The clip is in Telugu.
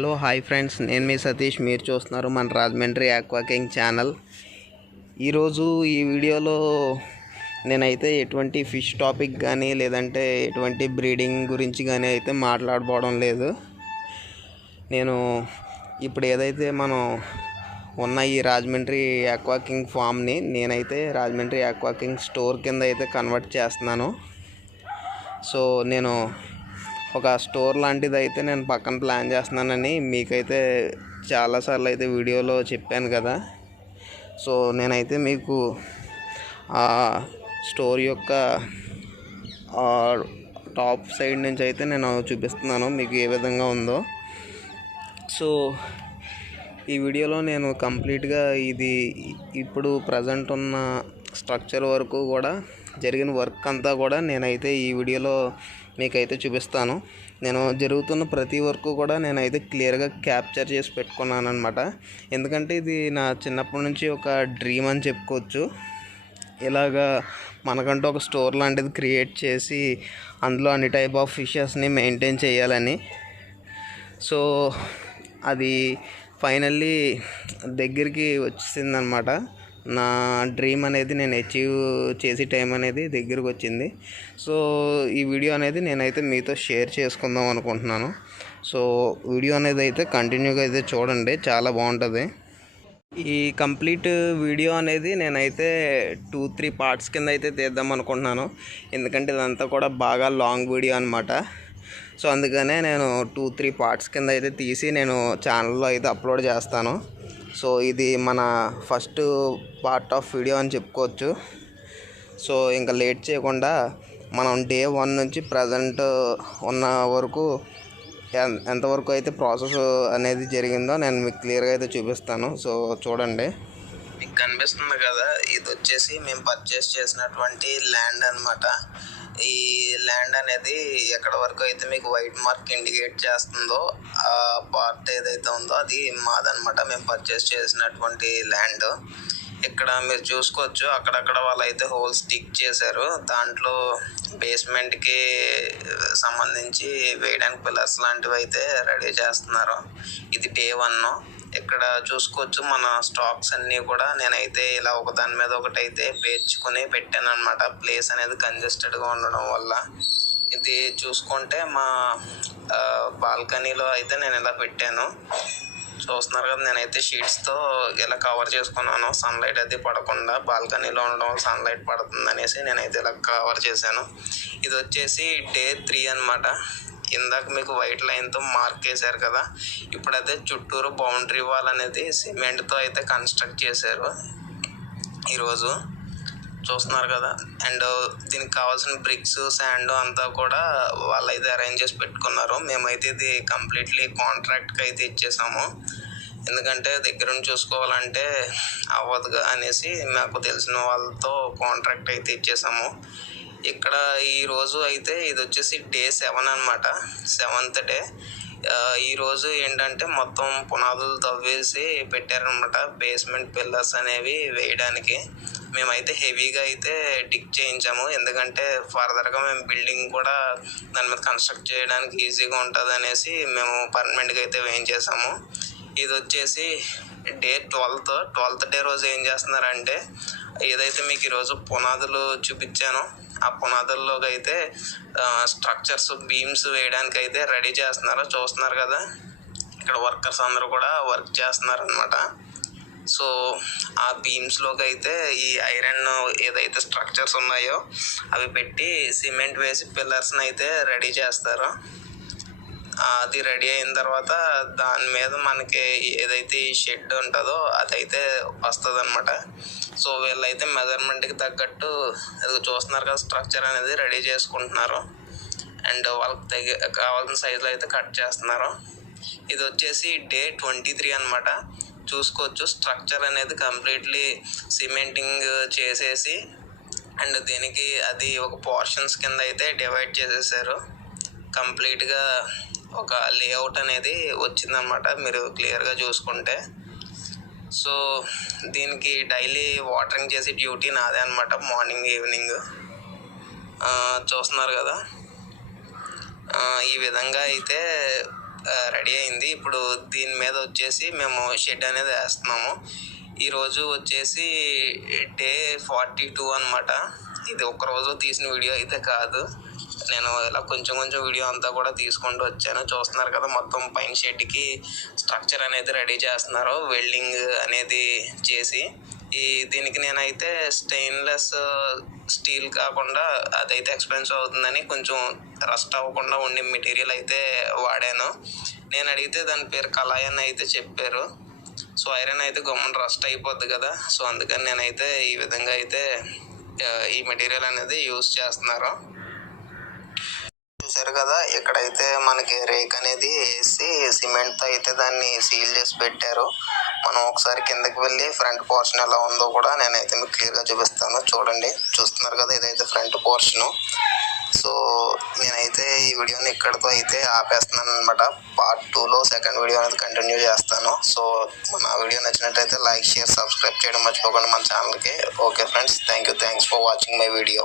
హలో హాయ్ ఫ్రెండ్స్, నేను మీ సతీష్. మీరు చూస్తున్నారు మన రాజమండ్రి ఆక్వా కింగ్ ఛానల్. ఈరోజు ఈ వీడియోలో నేనైతే ఎటువంటి ఫిష్ టాపిక్ కానీ లేదంటే ఎటువంటి బ్రీడింగ్ గురించి కానీ అయితే మాట్లాడబోవడం లేదు. నేను ఇప్పుడు ఏదైతే మనం ఉన్న ఈ రాజమండ్రి ఆక్వా కింగ్ ఫామ్ని నేనైతే రాజమండ్రి ఆక్వా కింగ్ స్టోర్ కింద అయితే కన్వర్ట్ చేస్తున్నాను. సో నేను ఒక స్టోర్ లాంటిది అయితే నేను పక్కన ప్లాన్ చేస్తున్నానని మీకైతే చాలాసార్లు అయితే వీడియోలో చెప్పాను కదా. సో నేనైతే మీకు ఆ స్టోర్ యొక్క టాప్ సైడ్ నుంచి అయితే నేను చూపిస్తున్నాను మీకు ఏ విధంగా ఉందో. సో ఈ వీడియోలో నేను కంప్లీట్గా ఇది ఇప్పుడు ప్రజెంట్ ఉన్న స్ట్రక్చర్ వరకు కూడా జరిగిన వర్క్ అంతా కూడా నేనైతే ఈ వీడియోలో మీకైతే చూపిస్తాను. నేను జరుగుతున్న ప్రతి వర్క్ కూడా నేనైతే క్లియర్గా క్యాప్చర్ చేసి పెట్టుకున్నాను అనమాట. ఎందుకంటే ఇది నా చిన్నప్పటి నుంచి ఒక డ్రీమ్ అని చెప్పుకోవచ్చు. ఇలాగా మనకంటూ ఒక స్టోర్ లాంటిది క్రియేట్ చేసి అందులో అన్ని టైప్ ఆఫ్ ఫిషెస్ని మెయింటైన్ చేయాలని. సో అది ఫైనల్లీ దగ్గరికి వచ్చేసిందనమాట. నా డ్రీమ్ అనేది నేను అచీవ్ చేసే టైం అనేది దగ్గరకు వచ్చింది. సో ఈ వీడియో అనేది నేనైతే మీతో షేర్ చేసుకుందాం అనుకుంటున్నాను. సో వీడియో అనేది అయితే కంటిన్యూగా అయితే చూడండి, చాలా బాగుంటుంది. ఈ కంప్లీట్ వీడియో అనేది నేనైతే 2-3 పార్ట్స్ కింద అయితే తీద్దాం అనుకుంటున్నాను. ఎందుకంటే ఇదంతా కూడా బాగా లాంగ్ వీడియో అనమాట. సో అందుకనే నేను 2-3 పార్ట్స్ కింద అయితే తీసి నేను ఛానల్లో అయితే అప్లోడ్ చేస్తాను. సో ఇది మన ఫస్ట్ పార్ట్ ఆఫ్ వీడియో అని చెప్పుకోవచ్చు. సో ఇంకా లేట్ చేయకుండా మనం డే 1 నుంచి ప్రజెంట్ ఉన్న వరకు ఎంతవరకు అయితే ప్రాసెస్ అనేది జరిగిందో నేను మీకు క్లియర్గా అయితే చూపిస్తాను. సో చూడండి, మీకు కనిపిస్తుంది కదా, ఇది వచ్చేసి మేము పర్చేస్ చేసినటువంటి ల్యాండ్ అనమాట. ఈ ల్యాండ్ అనేది ఎక్కడ వరకు అయితే మీకు వైట్ మార్క్ ఇండికేట్ చేస్తుందో ఆ పార్ట్ ఏదైతే ఉందో అది మాదనమాట. మేము పర్చేస్ చేసినటువంటి ల్యాండ్. ఇక్కడ మీరు చూసుకోవచ్చు, అక్కడక్కడ వాళ్ళైతే హోల్ స్టిక్ చేశారు. దాంట్లో బేస్మెంట్కి సంబంధించి వేయడానికి పిల్లర్స్ లాంటివి అయితే రెడీ చేస్తున్నారు. ఇది డే 1. ఇక్కడ చూసుకోవచ్చు మన స్టాక్స్ అన్నీ కూడా నేనైతే ఇలా ఒకదాని మీద ఒకటైతే పేర్చుకొని పెట్టాను అనమాట. ప్లేస్ అనేది కంజెస్టెడ్గా ఉండడం వల్ల. ఇది చూసుకుంటే మా బాల్కనీలో అయితే నేను ఇలా పెట్టాను. చూస్తున్నారు కదా, నేనైతే షీట్స్తో ఇలా కవర్ చేసుకున్నాను. సన్లైట్ అది పడకుండా, బాల్కనీలో ఉండడం సన్లైట్ పడుతుంది అనేసి నేనైతే ఇలా కవర్ చేశాను. ఇది వచ్చేసి డే 3 అనమాట. ఇందాక మీకు వైట్ లైన్తో మార్క్ చేశారు కదా, ఇప్పుడైతే చుట్టూరు బౌండరీ వాల్ అనేది సిమెంట్తో అయితే కన్స్ట్రక్ట్ చేశారు ఈరోజు. చూస్తున్నారు కదా. అండ్ దీనికి కావాల్సిన బ్రిక్స్, శాండ్ అంతా కూడా వాళ్ళైతే అరేంజ్ చేసి పెట్టుకున్నారు. మేమైతే ఇది కంప్లీట్లీ కాంట్రాక్ట్కి అయితే ఇచ్చేసాము. ఎందుకంటే దగ్గర నుంచి చూసుకోవాలంటే అవ్వదుగా అనేసి మాకు తెలిసిన వాళ్ళతో కాంట్రాక్ట్ అయితే ఇచ్చేసాము. ఇక్కడ ఈరోజు అయితే ఇది వచ్చేసి డే 7 అనమాట. 7th day. ఈరోజు ఏంటంటే మొత్తం పునాదులు తవ్వేసి పెట్టారనమాట బేస్మెంట్ పిల్లర్స్ అనేవి వేయడానికి. మేమైతే హెవీగా అయితే డిగ్ చేయించాము. ఎందుకంటే ఫర్దర్గా మేము బిల్డింగ్ కూడా దాని మీద కన్స్ట్రక్ట్ చేయడానికి ఈజీగా ఉంటుంది అనేసి మేము పర్మనెంట్గా అయితే వేయించేసాము. ఇది వచ్చేసి డే 12th డే రోజు ఏం చేస్తున్నారంటే, ఏదైతే మీకు ఈరోజు పునాదులు చూపించానో ఆ పునాదుల్లోకి అయితే స్ట్రక్చర్స్, బీమ్స్ వేయడానికి అయితే రెడీ చేస్తున్నారు. చూస్తున్నారు కదా, ఇక్కడ వర్కర్స్ అందరూ కూడా వర్క్ చేస్తున్నారు అనమాట. సో ఆ బీమ్స్లోకి అయితే ఈ ఐరన్ ఏదైతే స్ట్రక్చర్స్ ఉన్నాయో అవి పెట్టి సిమెంట్ వేసి పిల్లర్స్ని అయితే రెడీ చేస్తారు. అది రెడీ అయిన తర్వాత దాని మీద మనకి ఏదైతే ఈ షెడ్ ఉంటుందో అదైతే వస్తుంది అనమాట. సో వీళ్ళైతే మెజర్మెంట్కి తగ్గట్టు చూస్తున్నారు కదా, స్ట్రక్చర్ అనేది రెడీ చేసుకుంటున్నారు. అండ్ వాళ్ళకి కావాల్సిన సైజులో అయితే కట్ చేస్తున్నారు. ఇది వచ్చేసి డే 23 అనమాట. చూసుకోవచ్చు, స్ట్రక్చర్ అనేది కంప్లీట్లీ సిమెంటింగ్ చేసేసి అండ్ దీనికి అది ఒక పోర్షన్స్ కింద అయితే డివైడ్ చేసేసారు. కంప్లీట్గా ఒక లేఅవుట్ అనేది వచ్చిందన్నమాట మీరు క్లియర్గా చూసుకుంటే. సో దీనికి డైలీ వాటరింగ్ చేసే డ్యూటీ నాదే అనమాట, మార్నింగ్ ఈవినింగ్. చూస్తున్నారు కదా, ఈ విధంగా అయితే రెడీ అయింది. ఇప్పుడు దీని మీద వచ్చేసి మేము షెడ్ అనేది వేస్తున్నాము. ఈరోజు వచ్చేసి డే 42 అనమాట. ఇది ఒక్కరోజు తీసిన వీడియో అయితే కాదు. నేను ఇలా కొంచెం కొంచెం వీడియో అంతా కూడా తీసుకుంటూ వచ్చాను. చూస్తున్నారు కదా, మొత్తం పైన షెడ్కి స్ట్రక్చర్ అనేది రెడీ చేస్తున్నారు, వెల్డింగ్ అనేది చేసి. దీనికి నేనైతే స్టెయిన్లెస్ స్టీల్ కాకుండా, అదైతే ఎక్స్పెన్సివ్ అవుతుందని కొంచెం రస్ట్ అవ్వకుండా ఉండే మెటీరియల్ అయితే వాడాను. నేను అడిగితే దాని పేరు కళాయి అని అయితే చెప్పారు. సో ఐరన్ అయితే గమ్మున రస్ట్ అయిపోద్ది కదా, సో అందుకని నేనైతే ఈ విధంగా అయితే ఈ మెటీరియల్ అనేది యూజ్ చేస్తున్నారు. చూసారు కదా, ఇక్కడైతే మనకి రేక్ అనేది వేసి సిమెంట్తో అయితే దాన్ని సీల్ చేసి పెట్టారు. మనం ఒకసారి కిందకి వెళ్ళి ఫ్రంట్ పోర్షన్ ఎలా ఉందో కూడా నేనైతే మీకు క్లియర్గా చూపిస్తాను. చూడండి, చూస్తున్నారు కదా, ఇదైతే ఫ్రంట్ పోర్షను. సో నేనైతే ఈ వీడియోని ఇక్కడితో అయితే ఆపేస్తున్నాను అనమాట. పార్ట్ 2లో సెకండ్ వీడియో అనేది కంటిన్యూ చేస్తాను. సో మన వీడియో నచ్చినట్టయితే లైక్, షేర్, సబ్స్క్రైబ్ చేయడం మర్చిపోకండి మన ఛానల్కి. Okay friends, thanks for watching my video.